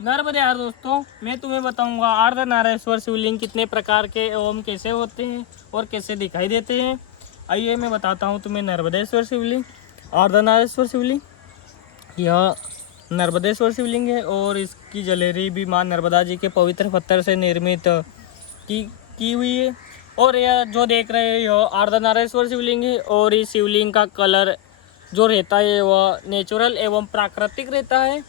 नर्मदेहार दोस्तों, मैं तुम्हें बताऊंगा अर्धनारेश्वर शिवलिंग कितने प्रकार के एवं कैसे होते हैं और कैसे दिखाई देते हैं। आइए मैं बताता हूं तुम्हें नर्मदेश्वर शिवलिंग, अर्धनारेश्वर शिवलिंग। यह नर्मदेश्वर शिवलिंग है और इसकी जलेरी भी माँ नर्मदा जी के पवित्र पत्थर से निर्मित की हुई है। और यह जो देख रहे हैं यह अर्धनारेश्वर शिवलिंग है और इस शिवलिंग का कलर जो रहता है वह नेचुरल एवं प्राकृतिक रहता है।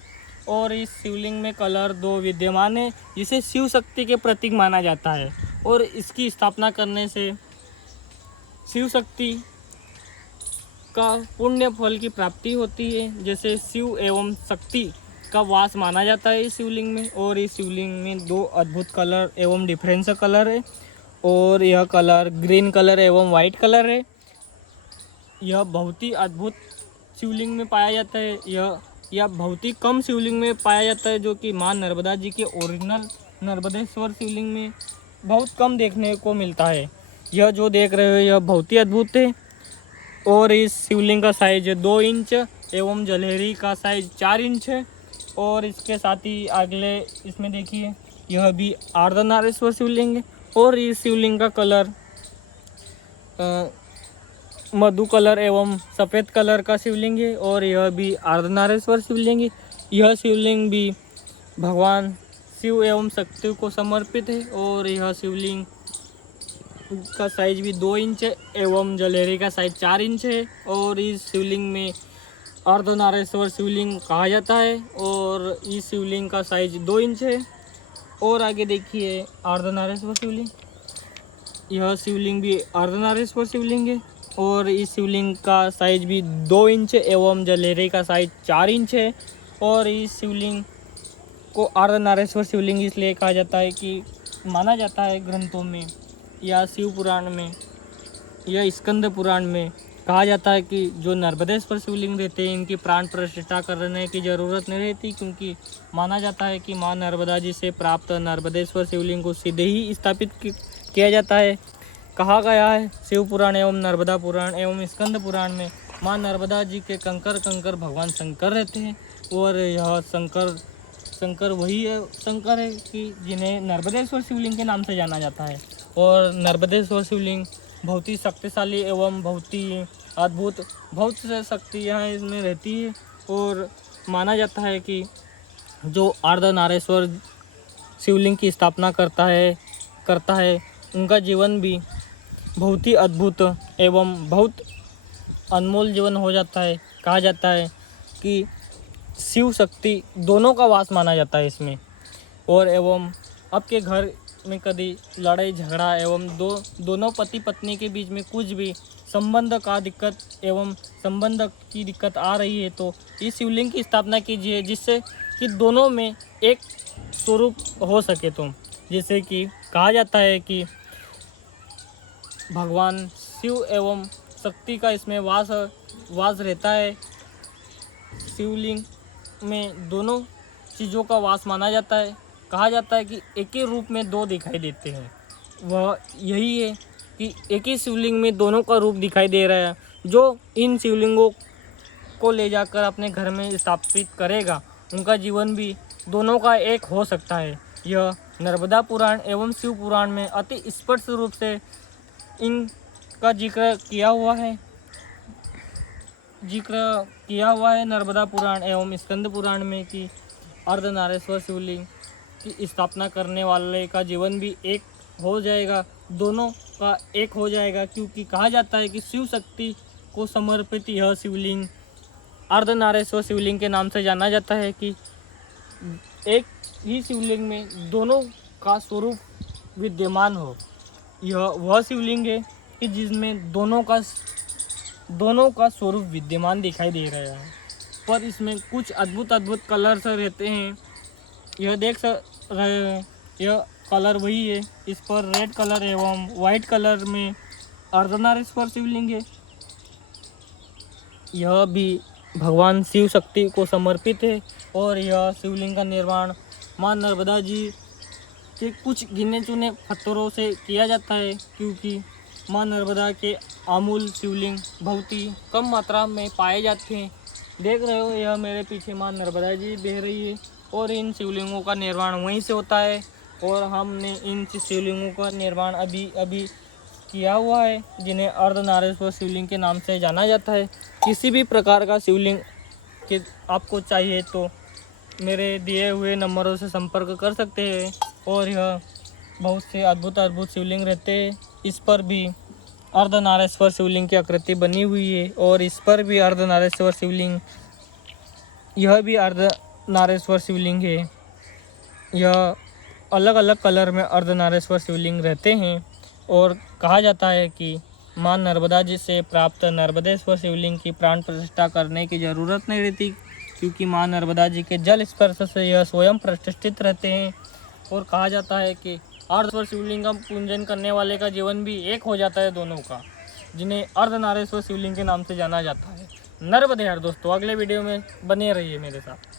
और इस शिवलिंग में कलर दो विद्यमान है, जिसे शिव शक्ति के प्रतीक माना जाता है। और इसकी स्थापना करने से शिव शक्ति का पुण्य फल की प्राप्ति होती है। जैसे शिव एवं शक्ति का वास माना जाता है इस शिवलिंग में। और इस शिवलिंग में दो अद्भुत कलर एवं डिफरेंस कलर है और यह कलर ग्रीन कलर एवं वाइट कलर है। यह बहुत ही अद्भुत शिवलिंग में पाया जाता है। यह बहुत ही कम शिवलिंग में पाया जाता है, जो कि माँ नर्मदा जी के ओरिजिनल नर्मदेश्वर शिवलिंग में बहुत कम देखने को मिलता है। यह जो देख रहे हो यह बहुत ही अद्भुत है। और इस शिवलिंग का साइज 2 इंच एवं जलेरी का साइज 4 इंच है। और इसके साथ ही अगले इसमें देखिए यह भी अर्धनारेश्वर शिवलिंग है। और इस शिवलिंग का कलर मधु कलर एवं सफ़ेद कलर का शिवलिंग है। और यह भी अर्धनारेश्वर शिवलिंग है। यह शिवलिंग भी भगवान शिव एवं शक्ति को समर्पित है। और यह शिवलिंग का साइज भी 2 इंच है एवं जलेरी का साइज 4 इंच है। और इस शिवलिंग में अर्धनारेश्वर शिवलिंग कहा जाता है। और इस शिवलिंग का साइज 2 इंच है। और आगे देखिए अर्धनारेश्वर शिवलिंग, यह शिवलिंग भी अर्धनारेश्वर शिवलिंग है। और इस शिवलिंग का साइज भी 2 इंच एवं जलेरी का साइज 4 इंच है। और इस शिवलिंग को अर्धनारेश्वर शिवलिंग इसलिए कहा जाता है कि माना जाता है ग्रंथों में या शिव पुराण में या स्कंद पुराण में कहा जाता है कि जो नर्मदेश्वर शिवलिंग रहते हैं इनकी प्राण प्रतिष्ठा करने की ज़रूरत नहीं रहती, क्योंकि माना जाता है कि माँ नर्मदा जी से प्राप्त नर्मदेश्वर शिवलिंग को सीधे ही स्थापित किया जाता है। कहा गया है शिव पुराण एवं नर्मदा पुराण एवं स्कंद पुराण में माँ नर्मदा जी के कंकर कंकर भगवान शंकर रहते हैं। और यह शंकर वही है शंकर है कि जिन्हें नर्मदेश्वर शिवलिंग के नाम से जाना जाता है। और नर्मदेश्वर शिवलिंग बहुत ही शक्तिशाली एवं बहुत ही अद्भुत, बहुत से शक्तियाँ इसमें रहती है। और माना जाता है कि जो अर्धनारेश्वर शिवलिंग की स्थापना करता है उनका जीवन भी बहुत ही अद्भुत एवं बहुत अनमोल जीवन हो जाता है। कहा जाता है कि शिव शक्ति दोनों का वास माना जाता है इसमें। और एवं आपके घर में कभी लड़ाई झगड़ा एवं दोनों पति पत्नी के बीच में कुछ भी संबंध का दिक्कत एवं संबंध की दिक्कत आ रही है तो इस शिवलिंग की स्थापना कीजिए, जिससे कि दोनों में एक स्वरूप हो सके। तो जैसे कि कहा जाता है कि भगवान शिव एवं शक्ति का इसमें वास रहता है। शिवलिंग में दोनों चीज़ों का वास माना जाता है। कहा जाता है कि एक ही रूप में दो दिखाई देते हैं। वह यही है कि एक ही शिवलिंग में दोनों का रूप दिखाई दे रहा है। जो इन शिवलिंगों को ले जाकर अपने घर में स्थापित करेगा उनका जीवन भी दोनों का एक हो सकता है। यह नर्मदा पुराण एवं शिव पुराण में अति स्पष्ट रूप से इनका जिक्र किया हुआ है नर्मदा पुराण एवं स्कंद पुराण में कि अर्धनारेश्वर शिवलिंग की स्थापना करने वाले का जीवन भी एक हो जाएगा, दोनों का एक हो जाएगा। क्योंकि कहा जाता है कि शिव शक्ति को समर्पित यह शिवलिंग अर्धनारेश्वर शिवलिंग के नाम से जाना जाता है कि एक ही शिवलिंग में दोनों का स्वरूप विद्यमान हो। यह वह शिवलिंग है कि जिसमें दोनों का स्वरूप विद्यमान दिखाई दे रहा है। पर इसमें कुछ अद्भुत कलर्स रहते हैं। यह देख रहे हैं, यह कलर वही है। इस पर रेड कलर एवं वाइट कलर में अर्धनारेश्वर शिवलिंग है। यह भी भगवान शिव शक्ति को समर्पित है। और यह शिवलिंग का निर्माण माँ नर्मदा जी के कुछ गिने चुने पत्थरों से किया जाता है, क्योंकि माँ नर्मदा के अमूल शिवलिंग बहुत ही कम मात्रा में पाए जाते हैं। देख रहे हो यह मेरे पीछे माँ नर्मदा जी बह रही है। और इन शिवलिंगों का निर्माण वहीं से होता है। और हमने इन शिवलिंगों का निर्माण अभी अभी किया हुआ है, जिन्हें अर्धनारेश्वर शिवलिंग के नाम से जाना जाता है। किसी भी प्रकार का शिवलिंग कि आपको चाहिए तो मेरे दिए हुए नंबरों से संपर्क कर सकते हैं। और यह बहुत से अद्भुत अद्भुत शिवलिंग रहते हैं। इस पर भी अर्धनारेश्वर शिवलिंग की आकृति बनी हुई है और इस पर भी अर्धनारेश्वर शिवलिंग, यह भी अर्धनारेश्वर शिवलिंग है। यह अलग अलग कलर में अर्धनारेश्वर शिवलिंग रहते हैं और कहा जाता है कि माँ नर्मदा जी से प्राप्त नर्मदेश्वर शिवलिंग की प्राण प्रतिष्ठा करने की ज़रूरत नहीं रहती, क्योंकि माँ नर्मदा जी के जल स्पर्श से यह स्वयं प्रतिष्ठित रहते हैं। और कहा जाता है कि अर्धनारेश्वर शिवलिंग का पूजन करने वाले का जीवन भी एक हो जाता है दोनों का, जिन्हें अर्धनारेश्वर शिवलिंग के नाम से जाना जाता है। नर्मदे हर दोस्तों, अगले वीडियो में बने रहिए मेरे साथ।